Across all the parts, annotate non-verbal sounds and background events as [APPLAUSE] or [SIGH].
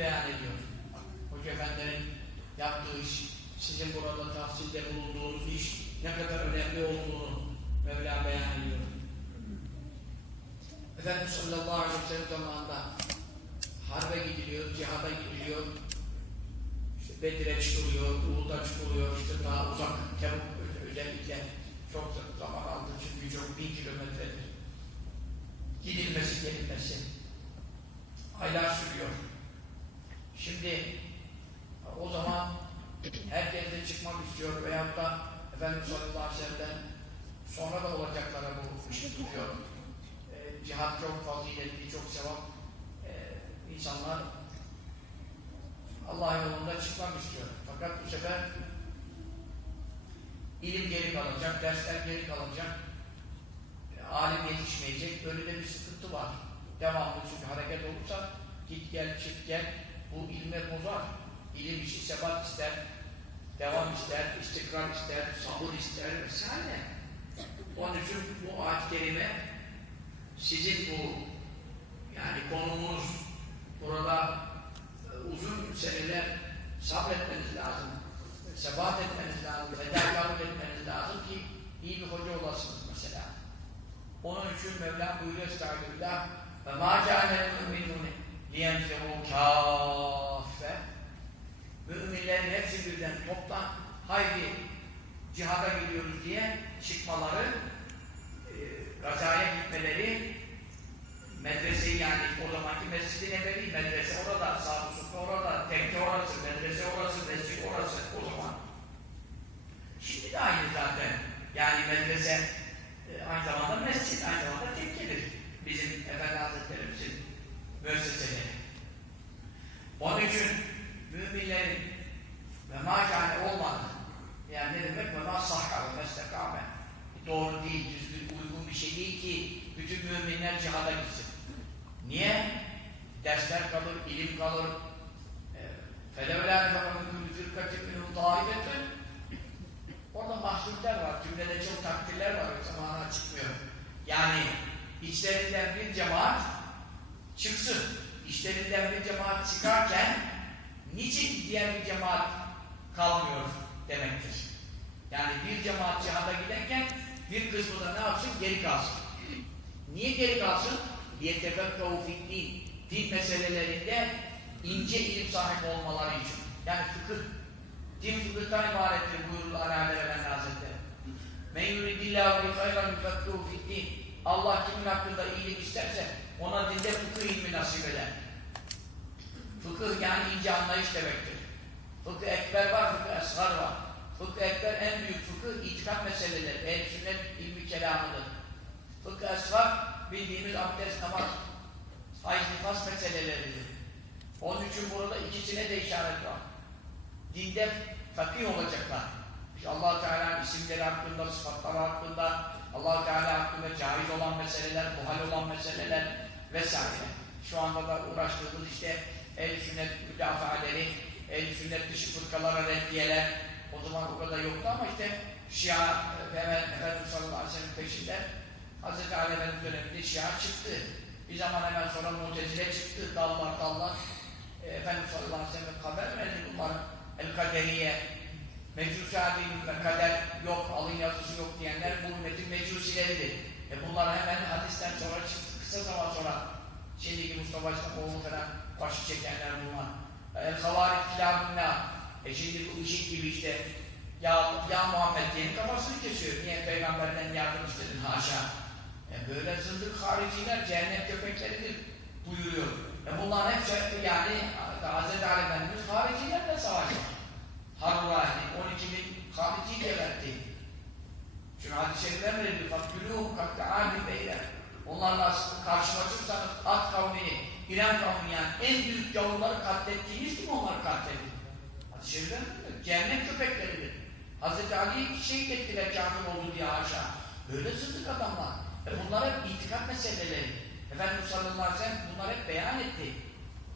beyan ediyor. Hoca Efendilerin yaptığı iş, sizin burada tahsilde bulunduğunuz iş ne kadar önemli olduğunu Mevla beyan ediyor. Efendimiz sallallahu aleyhi ve sellem zamanında harbe gidiliyor, cihada gidiliyor, işte Bedir'e çıkılıyor, Uhud'a çıkılıyor, işte daha uzak, Tebuk özellikle çok zaman aldı çünkü çok bin kilometredir. Gidilmesi, gelinmesi aylar sürüyor. Şimdi o zaman herkes de çıkmak istiyor veyahut da Efendimiz sallallahu aleyhi ve sellem sonra da olacaklara bu işi tutuyor. E, cihat çok faziletli, çok sevap. E, insanlar Allah yolunda çıkmak istiyor. Fakat bu sefer ilim geri kalacak, dersler geri kalacak, e, alim yetişmeyecek, böyle bir sıkıntı var. Devamlı çünkü hareket olursa git gel, çık gel, bu ilme bozar. İlim işi sebat ister, devam ister, istikrar ister, sabır ister vesaire. Onun için bu ayet-i kerime sizin bu yani konumunuz burada e, uzun seneler sabretmeniz lazım. Sebat etmeniz lazım, fedakarlık etmeniz lazım ki iyi bir hoca olasınız mesela. Onun için Mevlam buyuruyor estağfirullah ve mâ câlel mü'minûne liyenfirû kâffe haydi cihada gidiyoruz diye çıkmaları içlerinden bir cemaat çıksın. İçlerinden bir cemaat çıkarken niçin diğer bir cemaat kalmıyor demektir. Yani bir cemaat cihada giderken bir kısmı da ne yapsın? Geri kalsın. Niye geri kalsın? يَتَفَقَّهُ فِي الدِّينِ Din meselelerinde ince ilim sahibi olmaları için. Yani fıkıh. Din fıkıhtan ibarettir buyurdu Alâ Efendi Hazretleri. مَنْ يُرِدِ اللّٰهُ بِخَيْرًا يُفَقِّهُ فِي الدِّينِ Allah kimin hakkında iyilik isterse ona dinde fıkıh ilmi nasip eder. Fıkıh yani ince anlayış demektir. Fıkıh ekber var, fıkıh esgar var. Fıkıh ekber en büyük fıkıh itikat meseleleri. El sünnet ilmi kelamıdır. Fıkıh esgar bildiğimiz abdest, namaz, hayz, nifas meseleleridir. Onun için burada ikisine de işaret var. Dinde fakih olacaklar. İşte allah Teala'nın isimleri hakkında, sıfatları hakkında, allah Teala hakkında caiz olan meseleler, muhal olan meseleler vesaire. Şu anda da uğraştığımız işte el sünnet müdafaları, el sünnet dışı fırkalara reddiyeler, o zaman o kadar yoktu ama işte Şia hemen Efendimiz sallallahu aleyhi ve sellem peşinde Hz. Ali Efendimiz döneminde Şia çıktı. Bir zaman hemen sonra Mutezile çıktı. Dallar dallar. E, Efendimiz sallallahu aleyhi ve sellem haber verdi bunların. El-Kaderiye Mecusi adıyla kader yok, alın yazısı yok diyenler bu ümmetin mecusileridir. E bunlar hemen hadisten sonra çıktı. Kısa zaman sonra şimdiki Mustafa İslamoğlu falan başı çekenler bunlar. El-Havarit kitabına e şimdi bu işit gibi işte ya, ya Muhammed diyenin kafasını kesiyor. Niye peygamberden yardım istedin haşa. E böyle zındık hariciler cehennem köpekleridir buyuruyor. E bunlar hep yani Hz. Ali Efendimiz haricilerle savaşıyor. Harvani 12 bin harici gebertti. Çünkü hadis-i şerifler verildi. Fakkülûhum kakka âli beyler. Onlarla karşılaşırsanız at kavmini İran kavmi yani en büyük gavurları katlettiğiniz gibi onları katledin. Hadis-i Şerif'ten mi? Cehennem köpekleridir. Hazreti Ali'yi şehit ettiler kafir oldu diye haşa. Böyle zındık adamlar. E bunlar hep itikad meseleleri. Efendimiz sallallahu aleyhi ve sellem bunlar hep beyan etti.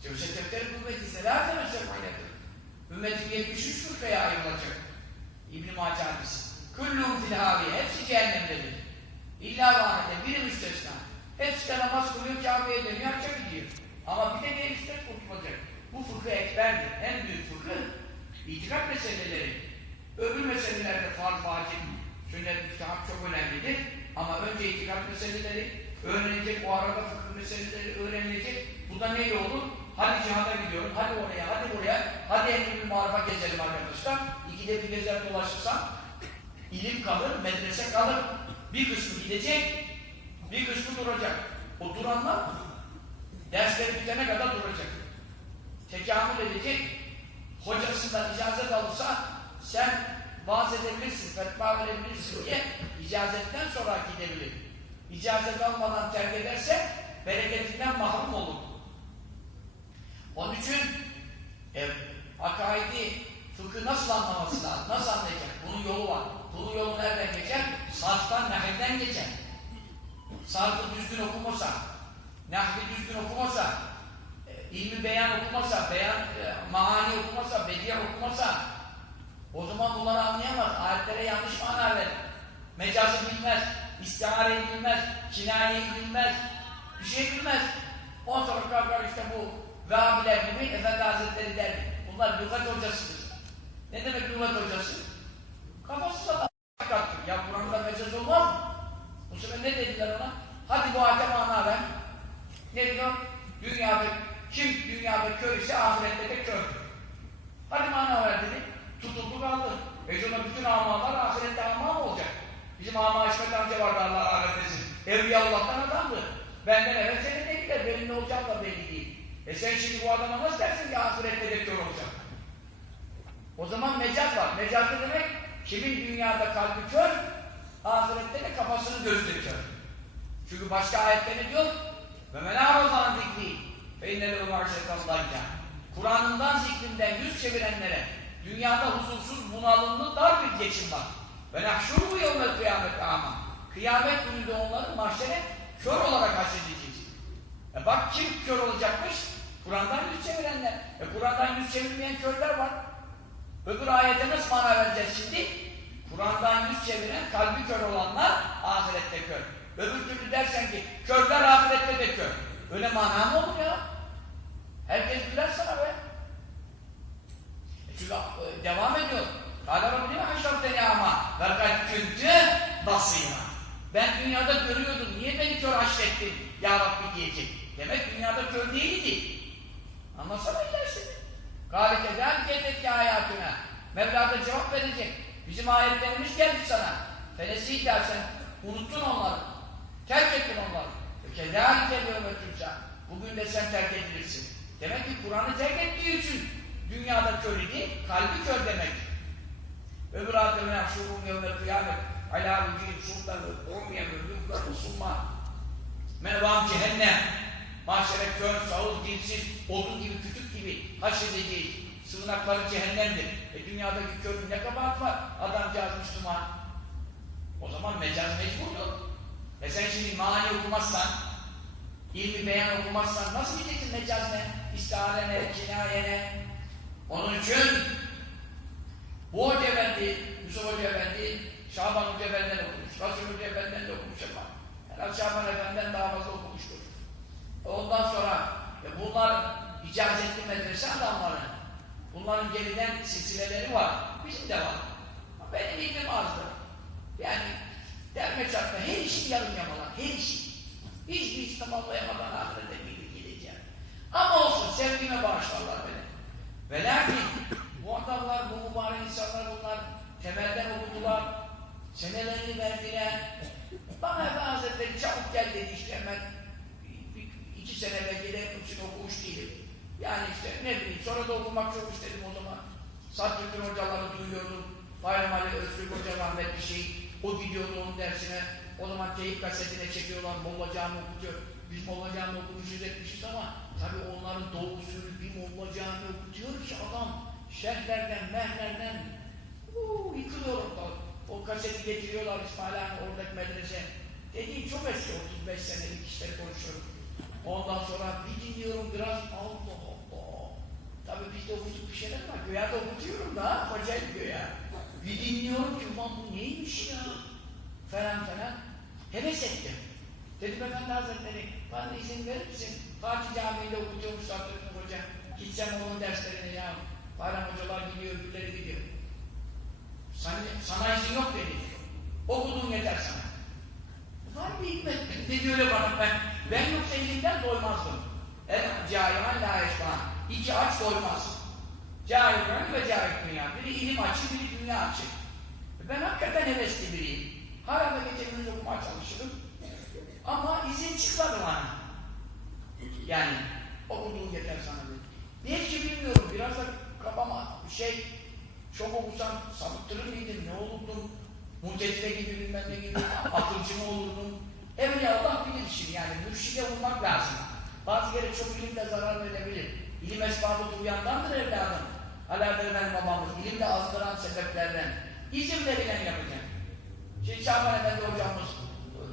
Cevse tefteri ümmeti selâfe meseledir. Ümmetin 73 fırkaya ayrılacak. İbn-i Mace hadisi. Kullum fil haviye. Hepsi cehennemdedir. İlla vahide. Biri müstesna. Hepsi de namaz kılıyor, Kabe'ye dönüyor, hacca gidiyor. Ama bir de bir üstet kurtulacak. Bu fıkıh ekberdir. En büyük fıkıh itikat meseleleri. Öbür meselelerde farz, vacip, sünnet, müstahap çok önemlidir. Ama önce itikat meseleleri öğrenilecek, o arada fıkıh meseleleri öğrenilecek. Bu da neyle olur? Hadi cihada gidiyorum, hadi oraya, hadi buraya, hadi emri marufa gezelim arkadaşlar. İkide bir gezer dolaşırsam ilim kalır, medrese kalır. Bir kısmı gidecek, bir kısmı duracak. O duranlar dersleri bitene kadar duracak. Tekamül edecek, hocasından icazet alırsa sen vaaz edebilirsin, fetva verebilirsin diye icazetten sonra gidebilir. İcazet almadan terk ederse bereketinden mahrum olur. Onun için e, akaidi fıkı nasıl anlaması lazım? Nasıl anlayacak? Bunun yolu var. Bunun yolu nereden geçer? Sarftan, nahilden geçer. Sarfı düzgün okumasa, nahvi düzgün okumasa, e, ilmi beyan okumasa, beyan, e, mahani okumasa, bediye okumasa, o zaman bunları anlayamaz. Ayetlere yanlış mana verir. Mecazı bilmez, istihareyi bilmez, kinayeyi bilmez, bir şey bilmez. Ondan sonra kalkar işte bu Vehhabiler gibi Efendi Hazretleri der. Bunlar lügat hocasıdır. Ne demek lügat hocası? Kafasız adam kalktı. Ya Kur'an'da mecaz olmaz mı? Bu sefer ne dediler ona? Hadi bu ayete mana ver. Ne diyor? Dünyada kim dünyada kör ise ahirette de kör. Hadi mana ver dedi. Tutuldu kaldı. Sonra bütün amalar ahirette ama olacak? Bizim ama İsmet amca vardı Allah rahmet eylesin. Evliyaullah'tan adamdı. Benden evet senin de gider. Benim ne olacağı da belli değil. E sen şimdi bu adama nasıl dersin ki ahirette de kör olacak? O zaman mecaz var. Mecaz ne demek? Kimin dünyada kalbi kör, ahirette de kafasını gözleri kör. Çünkü başka ayette ne diyor? Ve menâ olan zikri fe innele marşetallayca. Kur'an'ından zikrinden yüz çevirenlere dünyada huzursuz, bunalımlı, dar bir geçim var. Ve nahşuru yevmel kıyamet ama. Kıyamet gününde onları mahşere kör olarak haşredeceğiz. E bak kim kör olacakmış? Kur'an'dan yüz çevirenler. E Kur'an'dan yüz çevirmeyen körler var. Öbür ayete nasıl mana vereceğiz şimdi? Kur'an'dan yüz çeviren, kalbi kör olanlar ahirette kör. Öbür türlü dersen ki körler ahirette de kör. Öyle mana mı olur ya? Herkes güler sana be. E çünkü e, devam ediyor. Kâle Rabbine haşarteni ama ve kad küntü basîrâ. Ben dünyada görüyordum. Niye beni kör haşrettin ya Rabbi diyecek. Demek dünyada kör değildi. Anlasana ilerisini. Kâle kezâlike eteki hayatına. Mevla da cevap verecek. Bizim ayetlerimiz geldi sana. Fenesi dersen unuttun onları. Terk ettin onları. Kezâlike diyor Bugün de sen terk edilirsin. Demek ki Kur'an'ı terk ettiği için dünyada kör idi, kalbi kör demek. Öbür ve şurum yevmel kıyamet alâ vücîb sultanı umye ve yukları summa mevam cehennem mahşere kör, sağır, dilsiz, odun gibi, kütük gibi haşredeceğiz. Sığınakları cehennemdir. E dünyadaki körün ne kabahat var? Adamcağız Müslüman. O zaman mecaz mecburdur. E sen şimdi mani okumazsan, ilmi beyan okumazsan nasıl gideceksin mecaz ne? İstihare ne? Kinaye ne? Onun için bu Hoca Efendi, Yusuf Hoca Efendi, Şaban Hoca Efendi'den okumuş, Resul Hoca Efendi'den de okumuş ama herhalde Şaban Efendi'den daha fazla okumuştur. Ondan sonra e bunlar icazetli medrese adamları. Bunların geriden silsileleri var. Bizim de var. Ama benim ilmim azdır. Yani derme çarpma her işi yarım yamalar, her işi. Hiçbir iş tamamlayamadan ahirete gidip gideceğim. Ama olsun sevgime bağışlarlar beni. Ve lakin bu adamlar, bu mübarek insanlar bunlar temelden okudular, senelerini verdiler. Bana Efe Hazretleri çabuk gel dedi işte hemen bir- iki sene belki de için okumuş değilim. Yani işte ne bileyim sonra da okumak çok istedim o zaman. Sadrettin hocaları duyuyordum. Bayram Ali Öztürk Hoca rahmetli şey. O gidiyordu onun dersine. O zaman teyip kasetine çekiyorlar. Molla Cami okutuyor. Biz Molla Cami okumuşuz etmişiz ama tabi onların doğusunu bir molla cami okutuyor ki adam şehirlerden, mehlerden uuu yıkılıyor orada. O kaseti getiriyorlar İsmail abi oradaki medrese. Dediğim çok eski 35 senelik işleri konuşuyorum. Ondan sonra bir dinliyorum biraz Allah Allah. Tabii biz de okuduk bir şeyler var. Göya da okutuyorum da hoca diyor ya. Bir dinliyorum ki ulan bu neymiş ya? Falan falan. Heves ettim. Dedim Efendi Hazretleri bana izin verir misin? Fatih Camii'nde okutuyormuş Sadrettin Hoca. Gideceğim onun derslerine ya. Bayram hocalar gidiyor, öbürleri gidiyor. Sana, sana izin yok dedi. Okuduğun yeter sana. Var bir hikmet. Dedi öyle bana ben. Ben yoksa ilimden doymazdım. Evet, cairan la eşban. İki aç doymaz. Cairan ve cahil dünya. Biri ilim açı, biri dünya açı. Ben hakikaten hevesli biriyim. Hala da gece gündüz okumaya çalışırım. Ama izin çıkmadı bana. Yani okuduğun yeter sana dedi. Belki bilmiyorum, biraz da kafama şey çok okusam sapıttırır mıydım, ne olurdum? Mutezile gibi bilmem ne gibi, [LAUGHS] akılcı mı olurdum? Evliya Allah bilir şimdi yani, mürşide vurmak lazım. Bazı kere çok ilim de zarar verebilir. İlim esbabı duyandandır evladım. Alaaddin babamız, ilimde azdıran sebeplerden. İzin verilen yapacak. Şimdi Şaban Efendi hocamız,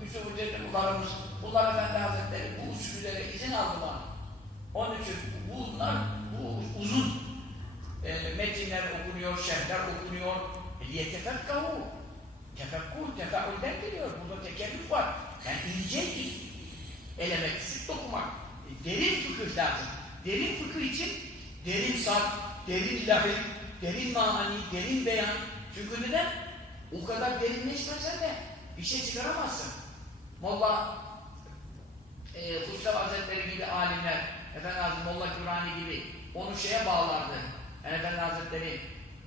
Yusuf Ceddibularımız, bunlar Efendi Hazretleri bu usullere izin aldılar. Onun için bunlar bu uzun e, metinler okunuyor, şerhler okunuyor. E, yetefekkahu. Tefekkur, tefeülden geliyor. Burada tekellüf var. Yani ince elemek, sık dokumak. E, derin fıkıh lazım. Derin fıkıh için derin sarf, derin lahil, derin mani, derin beyan. Çünkü neden? O kadar derinleşmezsen de bir şey çıkaramazsın. Molla e, Hüsrev Hazretleri gibi alimler, Efendi Hazretleri, Molla Gürani gibi onu şeye bağlardı. Yani Efendi Hazretleri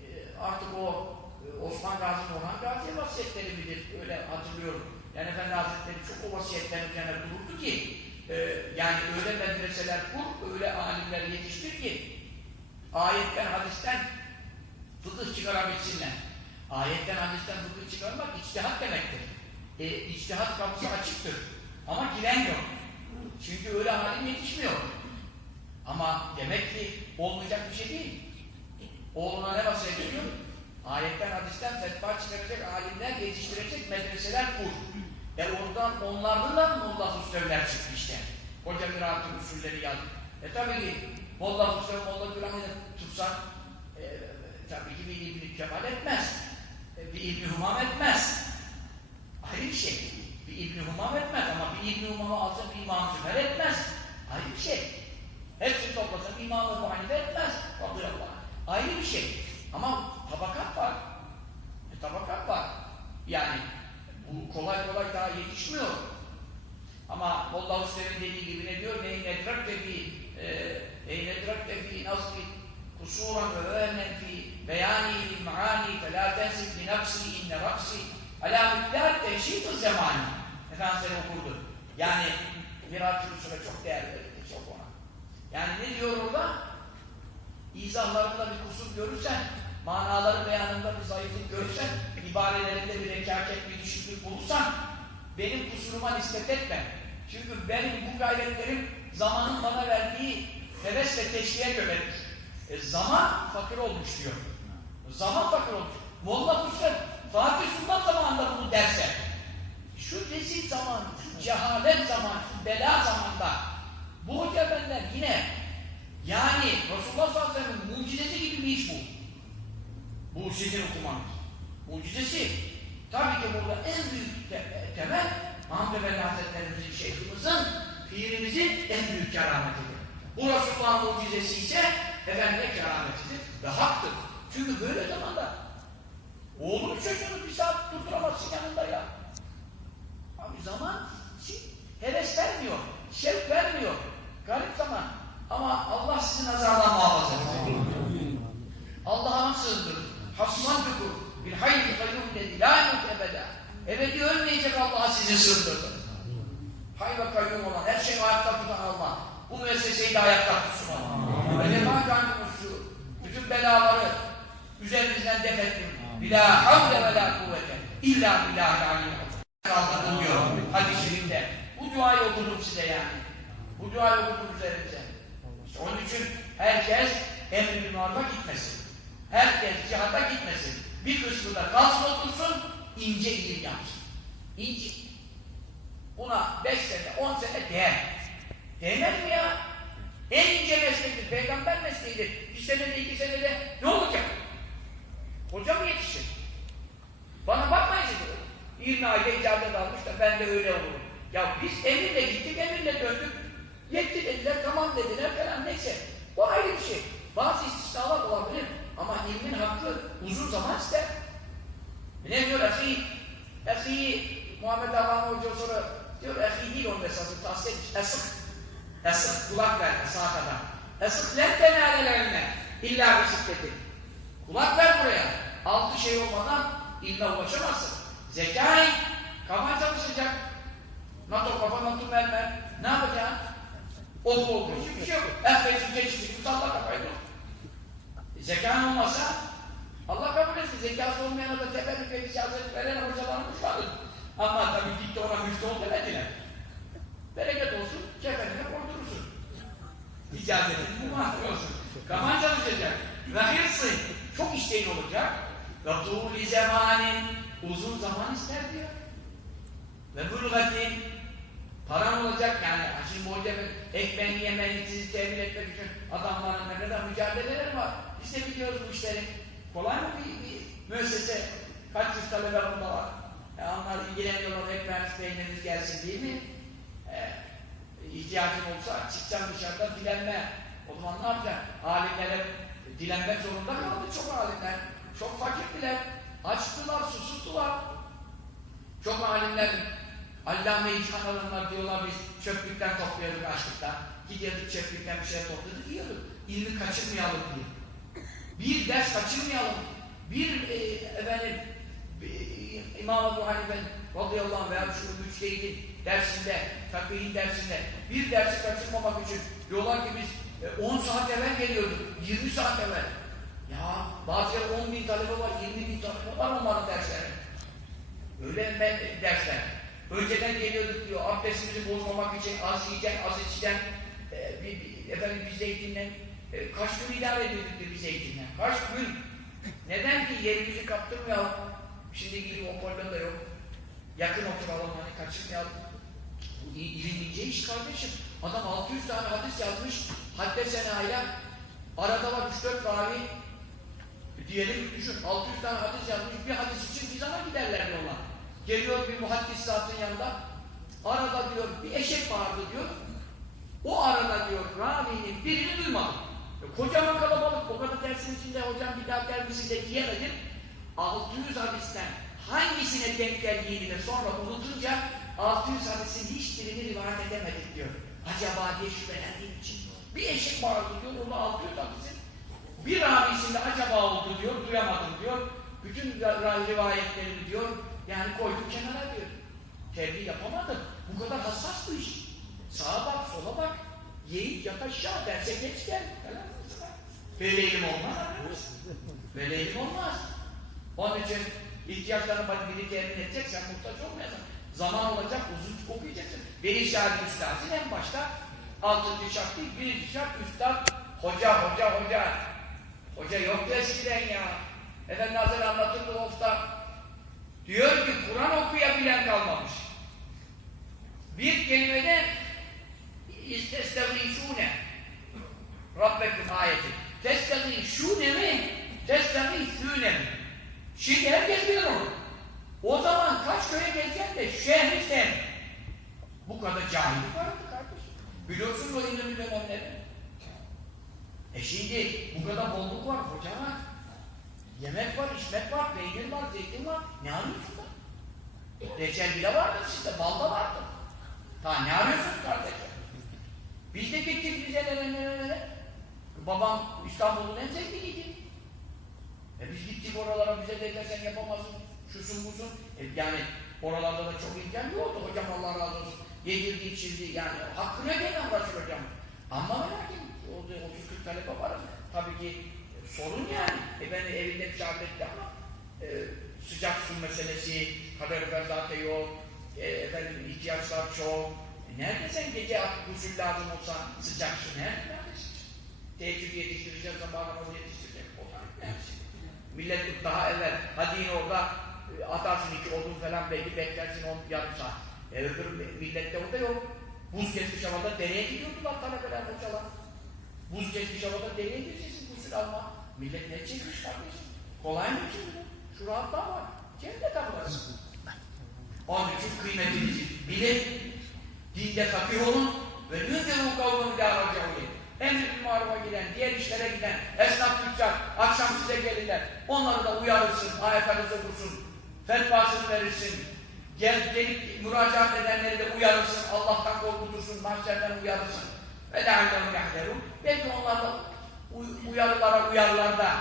e, artık o e, Osman Gazi, Orhan Gazi'ye vasiyetleri midir? Öyle hatırlıyorum. Yani Efendi Hazretleri çok o vasiyetlerin üzerine dururdu ki e, yani öyle medreseler kur, öyle alimler yetiştir ki ayetten, hadisten fıkıh çıkarabilsinler. Ayetten, hadisten fıkıh çıkarmak içtihat demektir. E, içtihat kapısı açıktır. Ama giren yok. Çünkü öyle alim yetişmiyor. Ama demek ki olmayacak bir şey değil. Oğluna ne vasiyet ediyor? Ayetten, hadisten fetva çıkaracak alimler yetiştirecek medreseler kur. E oradan onlardan da Molla Hüsrevler çıktı işte. Koca Mirat'ın usulleri yazdı. E tabii ki Molla Hüsrev, Molla Gülhan'ı tutsak e, tabii ki bir İbn-i Kemal etmez. E, bir İbn-i Humam etmez. Ayrı bir şey. Bir İbn-i Humam etmez ama bir İbn-i Humam'ı alsa bir İmam Zümer etmez. Ayrı bir şey. Hepsini toplasa bir İmam Ebu Hanife etmez. Radıyallahu. Ayrı bir şey. Ama tabakat var. E, tabakat var. Yani kolay kolay daha yetişmiyor. Ama Molla Hüsrev'in dediği gibi ne diyor? Neyin edrak tefi neyin edrak tefi nasri kusuran ve vehnen fi beyani maani fe la tensib li nafsi inne raksi ala miktar teşhit zamanı. Efendimiz okurdu. Yani Mirat-ı Resul'e çok değer verildi. Çok ona. Yani ne diyor orada? İzahlarında bir kusur görürsen, manaları beyanında bir zayıflık görürsen, ibarelerinde bir rekaket, bir düşüklük bulursan, benim kusuruma nispet etme. Çünkü benim bu gayretlerim zamanın bana verdiği heves ve teşviğe göredir. E, zaman fakir olmuş diyor. Zaman fakir olmuş. Molla Hüsrev, Fatih Sultan zamanında bunu derse, şu rezil zaman, şu cehalet zaman, şu bela zamanda bu hoca benden yine yani Resulullah sallallahu mucizesi gibi bir iş bu. Sizin okumanız. Mucizesi. Tabii ki burada en büyük te temel Muhammed Efendi Hazretlerimizin, şeyhimizin, pirimizin en büyük kerametidir. Bu Resulullah'ın mucizesi ise Efendi'nin kerametidir ve haktır. Çünkü böyle zamanda oğlunu çocuğunu bir saat durduramazsın yanında ya. Abi zaman heves vermiyor, şevk vermiyor. Garip zaman. Ama Allah sizi nazardan muhafaza etsin. Allah'a sığındırın. Hasman tukur. Bir hayli kayyum dedi. La ebeda. Ebedi ölmeyecek Allah'a sizi sığındırdı. Hay ve kayyum olan, her şeyi ayakta tutan Allah. Bu müesseseyi de ayakta tutsun Allah. Ve defa kanımızı, bütün belaları üzerimizden def ettim. Bila havle ve la kuvvete. İlla billahi aliyyum. Kaldırdım diyor hadis-i şerifte. Bu duayı okudum size yani. Bu duayı okudum üzerinize. Onun için herkes emri gitmesin. Herkes cihada gitmesin. Bir kısmı da kalsın otursun, ince ilim yapsın. İnce. Buna beş sene, on sene değer. Değmez mi ya? En ince meslektir, peygamber mesleğidir. Bir senede, iki senede ne olacak? Hoca mı yetişir? Bana bakmayın şimdi. 20 ayda icazet almış da ben de öyle olurum. Ya biz emirle gittik, emirle döndük. Yetti dediler, tamam dediler falan neyse. Bu ayrı bir şey. Bazı istisnalar olabilir ama ilmin hakkı uzun zaman ister. Ne diyor ahi? Ahi Muhammed Allah'ın Hoca sonra diyor ahi değil onun esası tasdik esık. Esık kulak ver sağa kadar. Esık len tenâlelerine illa bisikleti. Kulak ver buraya. Altı şey olmadan ilme ulaşamazsın. Zekai kafan çalışacak. NATO kafa NATO mermer. Ne yapacaksın? Oku oku. Hiçbir şey yok. Enfesi geçici. Salla kafayı dur. Zekan olmasa Allah kabul etsin. Zekası olmayana da tebellük ve icazet veren hocalarımız vardır. Ama tabii gitti ona müjde ol demediler. Bereket olsun, kefenine koydurursun. İcazetin mübahtır olsun. Kafan çalışacak. Ve hırsı, çok isteğin olacak. Ve tuğli zemanin, uzun zaman ister diyor. Ve bülgatin, paran olacak yani. Şimdi bu hocanın ekmeğini yemeğini sizi temin etmek için adamların ne kadar mücadeleleri var. Biz de biliyoruz bu işleri. Kolay mı bir, bir müessese? Kaç yüz talebe bunda var? Ya onlar ilgileniyorlar, ekmeğiniz, peyniriniz gelsin değil mi? Ee, ihtiyacın olsa çıkacaksın dışarıda dilenme. O zaman ne yapacaksın? Alimlere dilenmek zorunda kaldı çok alimler. Çok fakirdiler. Açtılar, susuttular. Çok alimler Allame-i kanalınlar diyorlar biz çöplükten topluyorduk açlıktan. Gidiyorduk çöplükten bir şey topladık yiyorduk. İlmi kaçırmayalım diye. Bir ders kaçırmayalım. Bir e, efendim e, İmam Ebu Hanife radıyallahu anh veya şu müçtehidin dersinde, takviyin dersinde bir dersi kaçırmamak için diyorlar ki biz 10 saat evvel geliyorduk, 20 saat evvel. Ya bazı yer 10 bin talebe var, 20 bin talebe var onların dersleri. Öyle dersler. Önceden geliyorduk diyor, abdestimizi bozmamak için az yiyeceksin, az içeceksin. E, bir, bir, efendim bir zeytinden e, kaç gün idare ediyorduk diyor bir zeytinden. Kaç gün? Neden ki yerimizi kaptırmayalım? Şimdi gibi o problem da yok. Yakın oturalım hani kaçırmayalım. Bu ilim ince iş kardeşim. Adam 600 tane hadis yazmış. Hadde senayla arada var 3-4 ravi diyelim düşün 600 tane hadis yazmış. Bir hadis için bir zaman giderler yollar. Geliyor bir muhaddis zatın yanında. Arada diyor bir eşek bağırdı diyor. O arada diyor ravinin birini duymadım. E, kocaman kalabalık. O kadar dersin içinde hocam bir daha der misin de diyemedim. 600 hadisten hangisine denk geldiğini de sonra unutunca 600 hadisin hiçbirini rivayet edemedik diyor. Acaba diye şüphelendiğim için. Bir eşek bağırdı diyor. Onu 600 hadisin. Bir ravisinde acaba oldu diyor. Duyamadım diyor. Bütün rivayetlerini diyor yani koyduk kenara diyor. Tebliğ yapamadım. Bu kadar hassas bu iş. Sağa bak, sola bak. Yiğit yat aşağı, derse geç gel. Böyle olmaz. Böyle olmaz. Onun için ihtiyaçlarını biri temin edecek, sen muhtaç olmayacaksın. Zaman olacak, uzun okuyacaksın. Benim şahit üstazın en başta altıncı şart değil, birinci şart üstad, hoca, hoca, hoca. Hoca yoktu eskiden ya. Efendi Hazretleri anlatırdı ofta. Diyor ki Kur'an okuyabilen kalmamış. Bir kelimede istestevîşûne Rabbeküm ayeti. Testevîşûne mi? Testevîşûne mi? Şimdi herkes bilir onu. O zaman kaç köye geleceksin de şehri sen. Bu kadar cahillik vardı kardeşim. Biliyorsun o İnönü dönemleri. E şimdi bu kadar bolluk var kocaman. Yemek var, içmek var, peynir var, zeytin var. Ne arıyorsun da? Reçel bile vardır sizde, bal da vardır. Ta ne arıyorsun kardeşim? Biz de gittik Rize'lere, nerelere? Babam İstanbul'un en zenginiydi. E biz gittik oralara, bize dediler sen yapamazsın, şusun busun. E yani oralarda da çok imkan yoktu. Hocam Allah razı olsun. Yedirdi, içirdi yani. Hakkını ödeyemem Resul hocam. Ama ettim. Orada 30-40 talebe var. Tabii ki sorun yani. E ben evinde misafir etti ama e, sıcak su meselesi, kalorifer zaten yok, e, efendim ihtiyaçlar çok. E, nerede sen gece gusül lazım olsa sıcak su nerede? Teheccüd yetiştireceğiz, sabah namazı yetiştirecek. O da yani. Millet daha evvel, hadi yine orada e, atarsın iki odun falan belki beklersin on yarım saat. E öbür millette orada yok. Buz geçmiş havada dereye gidiyordular talebeler, hocalar. Buz geçmiş havada dereye gireceksin gusül alma. Millet ne çekmiş kardeşim? Kolay mı şimdi? Şu rahatlığa var. Cennet ablasın. Onun için kıymetinizi bilin. Dinde fakir olun. Ve nündiru kavmını dâracağı Emri bil marufa giden, diğer işlere giden, esnaf tüccar, akşam size gelirler. Onları da uyarırsın, ayaklarınızı vursun, fetvasını verirsin. Gel, gelip müracaat edenleri de uyarırsın, Allah'tan korkutursun, mahşerden uyarırsın. Ve dâillehum yahderun. Belki onlar da uy- uyarılara uyarlar da,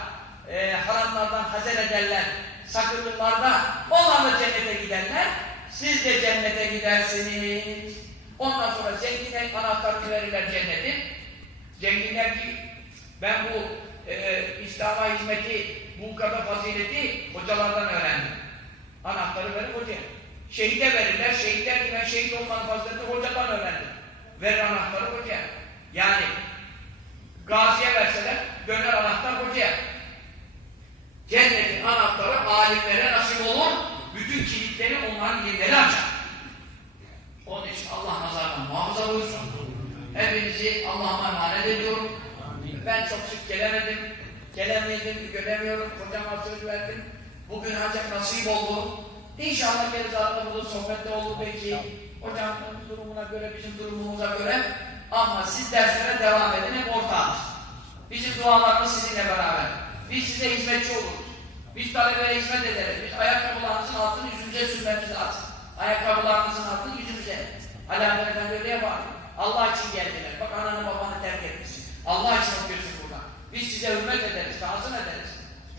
e, haramlardan hazer ederler, sakınırlar da, onlar da cennete giderler, siz de cennete gidersiniz. Ondan sonra zenginler anahtarını verirler cennetin. Zenginler ki ben bu e, İslam'a hizmeti, bu kadar fazileti hocalardan öğrendim. Anahtarı verir hocaya. Şehide verirler. Şehitler ki ben şehit olmanın faziletini hocadan öğrendim. Verir anahtarı hocaya. Yani gaziye verseler döner anahtar hocaya. Cennetin anahtarı alimlere nasip olur. Bütün kilitleri onların yerleri açar. Onun için Allah nazardan muhafaza buyursun. Hepinizi Allah'a emanet ediyorum. Ben çok sık gelemedim. Gelemedim, göremiyorum. Hocama söz verdim. Bugün ancak nasip oldu. İnşallah geliriz arada burada sohbette oldu belki. Hocam durumuna göre, bizim durumumuza göre. Ama siz derslere devam edin, hep ortağız. Bizim dualarımız sizinle beraber. Biz size hizmetçi oluruz. Biz talebeye hizmet ederiz. Biz ayakkabılarınızın altını yüzümüze sürmemiz lazım. Ayakkabılarınızın altını yüzümüze. Alamet Efendi öyle yapar. Allah için geldiler. Bak ananı babanı terk etmişsin. Allah için okuyorsun burada. Biz size hürmet ederiz, tazım ederiz.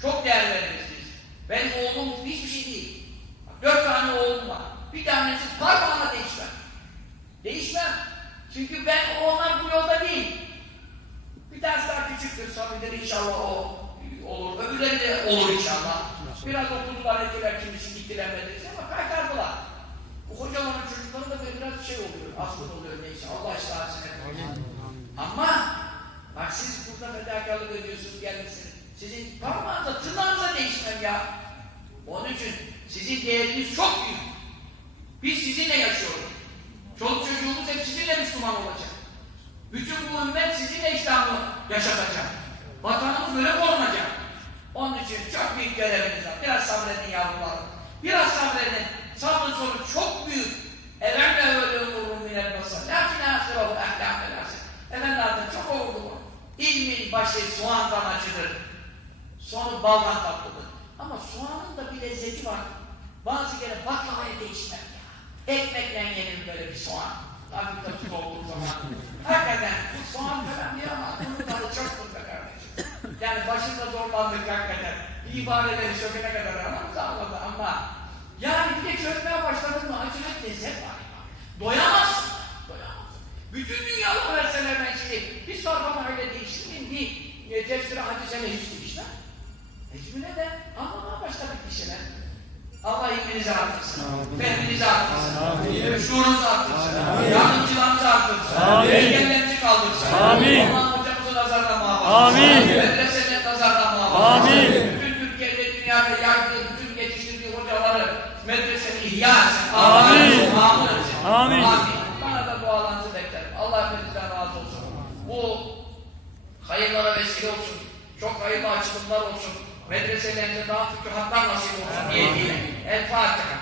Çok değer veririz biz. Benim oğlum hiçbir şey değil. Bak, dört tane oğlum var. Bir tanesi parmağına değişmem. Değişmem. Çünkü ben onlar bu yolda değil. Bir tanesi daha küçüktür, sabidir inşallah o olur. Öbürleri de olur inşallah. Biraz okudular, ettiler, kimisi gittiler ama kaytardılar. Bu çocukları da biraz şey oluyor, aslında oluyor neyse. Allah etsin. Ama bak siz burada fedakarlık ediyorsunuz, gelmişsiniz. Sizin parmağınıza, tırnağınıza değişmem ya. Onun için sizin değeriniz çok büyük. Biz sizinle yaşıyoruz. Çoluk çocuğumuz hep sizinle Müslüman olacak. Bütün bu ümmet sizinle İslam'ı yaşatacak. Vatanımız böyle korunacak. Onun için çok büyük göreviniz var. Biraz sabredin yavrularım. Biraz sabredin. Sabrın sonu çok büyük. Ve öyle umurum minel basar. Lakin ahirahu ehlâm velâsir. Efendi Hazretleri çok oldu bu. İlmin başı soğandan açılır. Sonu baldan tatlıdır. Ama soğanın da bir lezzeti var. Bazı kere baklavaya değişmez ya. Ekmekle yenir böyle bir soğan. De tuz olduğu zaman. Hakikaten soğan falan diyor ama bunun tadı çoktur be kardeşim. Yani başında zorlandık hakikaten. İbareleri sökene kadar anamız anladı ama yani bir de çözmeye başladın mı acayip lezzet var. ya. Doyamazsın. Doyamazsın. Bütün dünyalı verseler ben şimdi bir sorfama öyle değişti mi? Bir tefsiri hadisene hiç değişmem. Hiçbirine de ama başladık bir şeyler. Allah ilminizi artırsın. Fehminizi artırsın. Şuurunuzu artırsın. Yardımcılarınızı artırsın. Engellerinizi kaldırsın. Amin. Allah hocamızı nazardan muhafaza. Amin. Medresenin nazardan muhafaza. Amin. Bütün Türkiye'de, dünyada yardığı, bütün yetiştirdiği hocaları medreseni ihya etsin. Amin. Etsin. Amin. Bana da dualarınızı beklerim. Allah hepinizden razı olsun. Bu hayırlara vesile olsun. Çok hayırlı açılımlar olsun. Medreselerinize daha fütühatlar nasip olsun diye diye. El Fatiha.